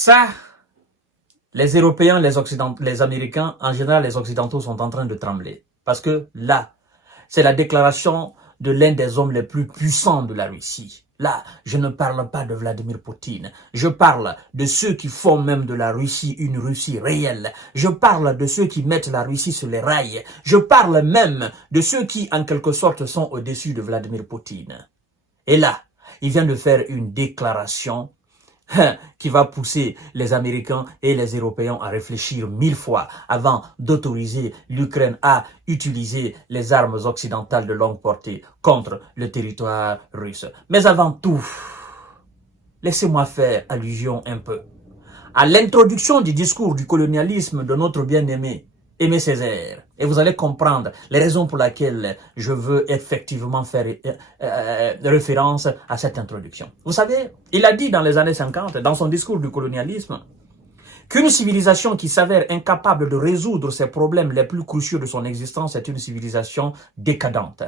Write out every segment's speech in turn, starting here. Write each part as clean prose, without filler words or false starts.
Ça, les Européens, les Américains, en général, les Occidentaux sont en train de trembler. Parce que là, c'est la déclaration de l'un des hommes les plus puissants de la Russie. Là, je ne parle pas de Vladimir Poutine. Je parle de ceux qui font même de la Russie une Russie réelle. Je parle de ceux qui mettent la Russie sur les rails. Je parle même de ceux qui, en quelque sorte, sont au-dessus de Vladimir Poutine. Et là, il vient de faire une déclaration qui va pousser les Américains et les Européens à réfléchir 1000 fois avant d'autoriser l'Ukraine à utiliser les armes occidentales de longue portée contre le territoire russe. Mais avant tout, laissez-moi faire allusion un peu à l'introduction du discours du colonialisme de notre bien-aimé Aimé Césaire. Et vous allez comprendre les raisons pour lesquelles je veux effectivement faire référence à cette introduction. Vous savez, il a dit dans les années 50, dans son discours du colonialisme, qu'une civilisation qui s'avère incapable de résoudre ses problèmes les plus cruciaux de son existence est une civilisation décadente.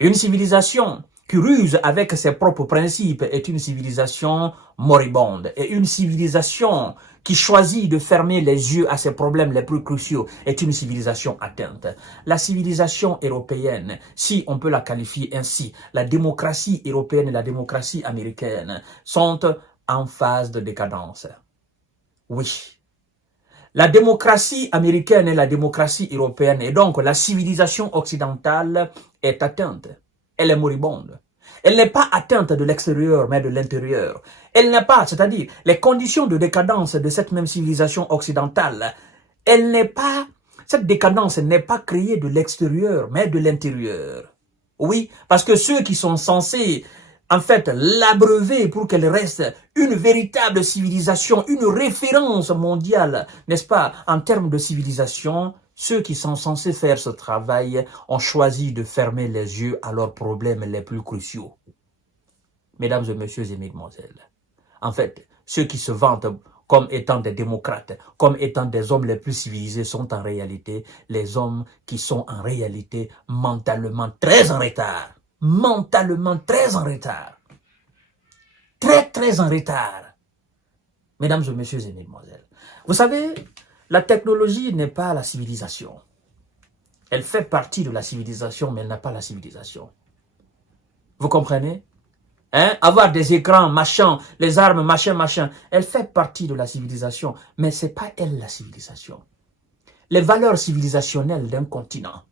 Une civilisation qui ruse avec ses propres principes est une civilisation moribonde. Et une civilisation qui choisit de fermer les yeux à ses problèmes les plus cruciaux est une civilisation atteinte. La civilisation européenne, si on peut la qualifier ainsi, la démocratie européenne et la démocratie américaine sont en phase de décadence. Oui. La démocratie américaine et la démocratie européenne, et donc la civilisation occidentale, est atteinte. Elle est moribonde. Elle n'est pas atteinte de l'extérieur, mais de l'intérieur. Elle n'est pas, c'est-à-dire, les conditions de décadence de cette même civilisation occidentale, cette décadence n'est pas créée de l'extérieur, mais de l'intérieur. Oui, parce que ceux qui sont censés en fait, l'abreuver pour qu'elle reste une véritable civilisation, une référence mondiale, n'est-ce pas, en termes de civilisation, ceux qui sont censés faire ce travail ont choisi de fermer les yeux à leurs problèmes les plus cruciaux. Mesdames et messieurs et mesdemoiselles, en fait, ceux qui se vantent comme étant des démocrates, comme étant des hommes les plus civilisés sont en réalité les hommes qui sont en réalité mentalement très en retard. Mentalement très en retard. Très en retard. Mesdames et messieurs et mesdemoiselles. Vous savez, la technologie n'est pas la civilisation. Elle fait partie de la civilisation, mais elle n'a pas la civilisation. Vous comprenez? Avoir des écrans, machin, les armes, machin, elle fait partie de la civilisation, mais ce n'est pas elle la civilisation. Les valeurs civilisationnelles d'un continent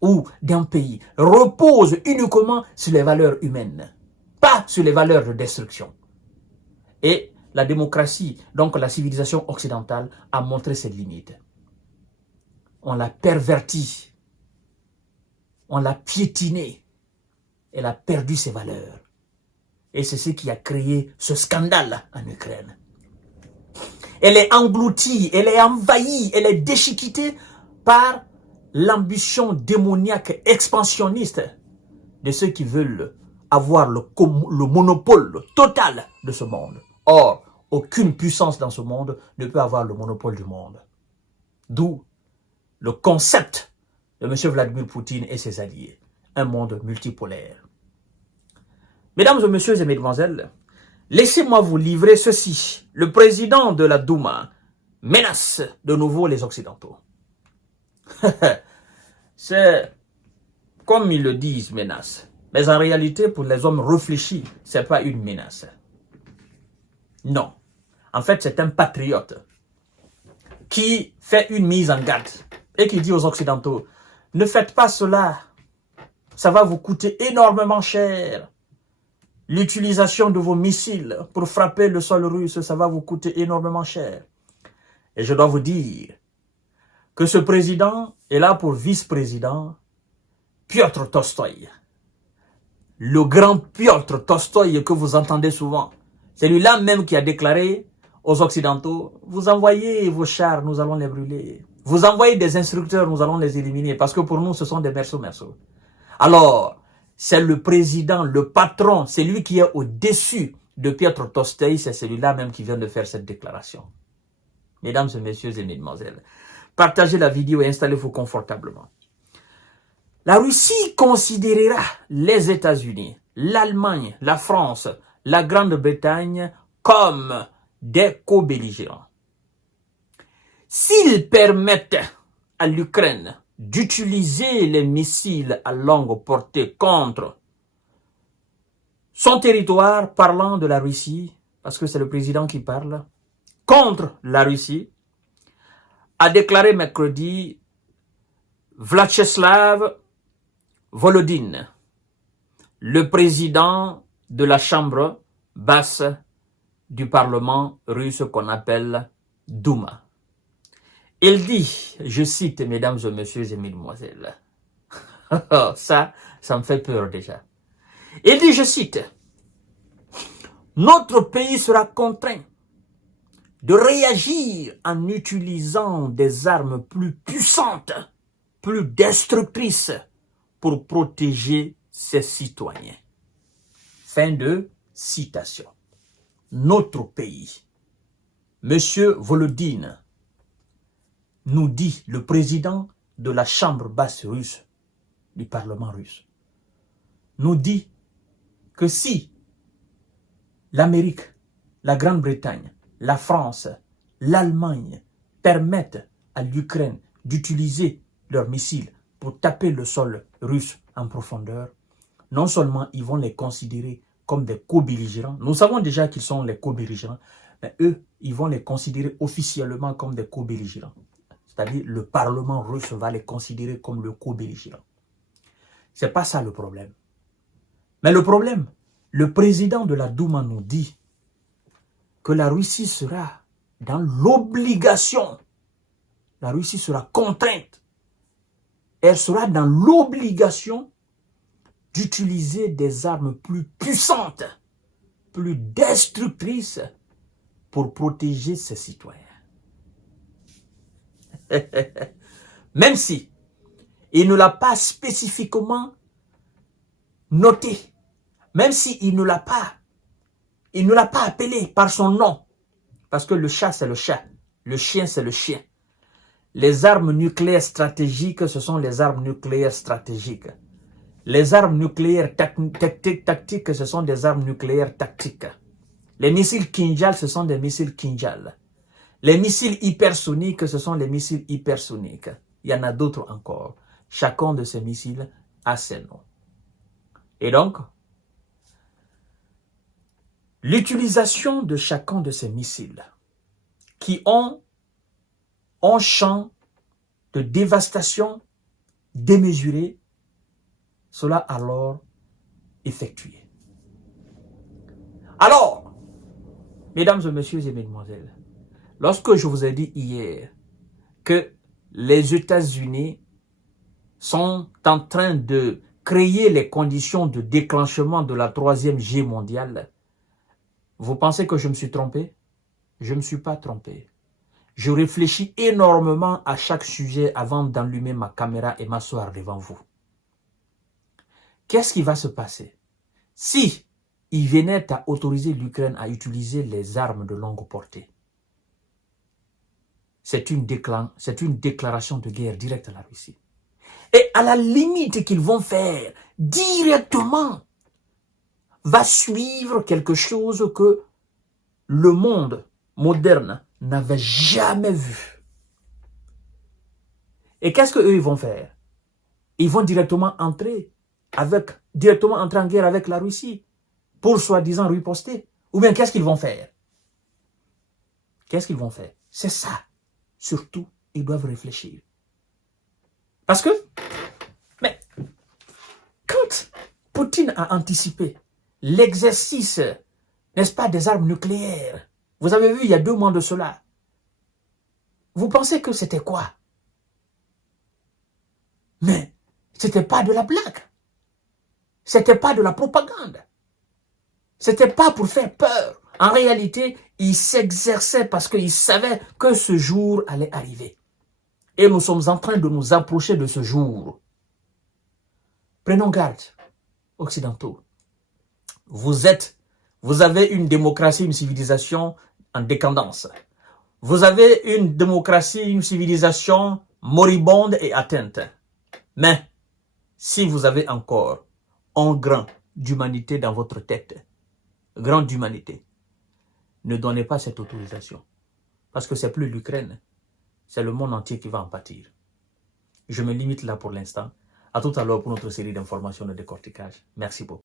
ou d'un pays repose uniquement sur les valeurs humaines, pas sur les valeurs de destruction. Et la démocratie, donc la civilisation occidentale, a montré ses limites. On l'a pervertie, on l'a piétinée, elle a perdu ses valeurs. Et c'est ce qui a créé ce scandale en Ukraine. Elle est engloutie, elle est envahie, elle est déchiquetée par l'ambition démoniaque expansionniste de ceux qui veulent avoir le monopole total de ce monde. Or, aucune puissance dans ce monde ne peut avoir le monopole du monde. D'où le concept de M. Vladimir Poutine et ses alliés. Un monde multipolaire. Mesdames et messieurs et mesdemoiselles, laissez-moi vous livrer ceci. Le président de la Douma menace de nouveau les Occidentaux. C'est, comme ils le disent, menace. Mais en réalité, pour les hommes réfléchis, ce n'est pas une menace. Non. En fait, c'est un patriote qui fait une mise en garde et qui dit aux Occidentaux, ne faites pas cela, ça va vous coûter énormément cher. L'utilisation de vos missiles pour frapper le sol russe, ça va vous coûter énormément cher. Et je dois vous dire que ce président est là pour vice-président Piotr Tolstoï. Le grand Piotr Tolstoï que vous entendez souvent. C'est lui-là même qui a déclaré aux Occidentaux, vous envoyez vos chars, nous allons les brûler. Vous envoyez des instructeurs, nous allons les éliminer. Parce que pour nous, ce sont des mercenaires. Alors, c'est le président, le patron, c'est lui qui est au-dessus de Piotr Tolstoï, c'est celui-là même qui vient de faire cette déclaration. Mesdames et messieurs et mesdemoiselles, partagez la vidéo et installez-vous confortablement. La Russie considérera les États-Unis, l'Allemagne, la France, la Grande-Bretagne comme des co-belligérants. S'ils permettent à l'Ukraine d'utiliser les missiles à longue portée contre son territoire, parlant de la Russie, parce que c'est le président qui parle, contre la Russie, a déclaré mercredi Vyacheslav Volodine, le président de la chambre basse du Parlement russe qu'on appelle Douma. Il dit, je cite, mesdames et messieurs et mesdemoiselles, ça me fait peur déjà. Il dit, je cite, notre pays sera contraint de réagir en utilisant des armes plus puissantes, plus destructrices pour protéger ses citoyens. Fin de citation. Notre pays, Monsieur Volodine, nous dit le président de la chambre basse russe, du Parlement russe, nous dit que si l'Amérique, la Grande-Bretagne, la France, l'Allemagne permettent à l'Ukraine d'utiliser leurs missiles pour taper le sol russe en profondeur, non seulement ils vont les considérer comme des co-belligérants, nous savons déjà qu'ils sont les co-belligérants, mais eux, ils vont les considérer officiellement comme des co-belligérants. C'est-à-dire le Parlement russe va les considérer comme le co-belligérant. Ce n'est pas ça le problème. Mais le problème, le président de la Douma nous dit que la Russie sera dans l'obligation, la Russie sera contrainte, elle sera dans l'obligation d'utiliser des armes plus puissantes, plus destructrices pour protéger ses citoyens. Même si il ne l'a pas spécifiquement noté, même s'il ne l'a pas, appelé par son nom, parce que le chat c'est le chat, le chien c'est le chien. Les armes nucléaires stratégiques, ce sont les armes nucléaires stratégiques. Les armes nucléaires tactiques, ce sont des armes nucléaires tactiques. Les missiles Kinjal, ce sont des missiles Kinjal. Les missiles hypersoniques, ce sont les missiles hypersoniques. Il y en a d'autres encore. Chacun de ces missiles a ses noms. Et donc, l'utilisation de chacun de ces missiles qui ont un champ de dévastation démesuré, cela alors effectué. Alors, mesdames et messieurs et mesdemoiselles, lorsque je vous ai dit hier que les États-Unis sont en train de créer les conditions de déclenchement de la troisième guerre mondiale, vous pensez que je me suis trompé? Je ne me suis pas trompé. Je réfléchis énormément à chaque sujet avant d'allumer ma caméra et m'asseoir devant vous. Qu'est-ce qui va se passer si ils venaient à autoriser l'Ukraine à utiliser les armes de longue portée? C'est une déclaration de guerre directe à la Russie. Et à la limite qu'ils vont faire directement, va suivre quelque chose que le monde moderne n'avait jamais vu. Et qu'est-ce qu'eux ils vont faire? Ils vont directement entrer en guerre avec la Russie pour soi-disant riposter. Ou bien qu'est-ce qu'ils vont faire? Qu'est-ce qu'ils vont faire? C'est ça. Surtout, ils doivent réfléchir. Parce que, mais, quand Poutine a anticipé l'exercice, n'est-ce pas, des armes nucléaires, vous avez vu il y a 2 mois de cela, vous pensez que c'était quoi? Mais, c'était pas de la blague. C'était pas de la propagande. C'était pas pour faire peur. En réalité, il s'exerçait parce qu'il savait que ce jour allait arriver. Et nous sommes en train de nous approcher de ce jour. Prenons garde, occidentaux. Vous avez une démocratie, une civilisation en décadence. Vous avez une démocratie, une civilisation moribonde et atteinte. Mais, si vous avez encore un grain d'humanité dans votre tête, grain d'humanité, ne donnez pas cette autorisation. Parce que c'est plus l'Ukraine, c'est le monde entier qui va en pâtir. Je me limite là pour l'instant. À tout à l'heure pour notre série d'informations de décortiquage. Merci beaucoup.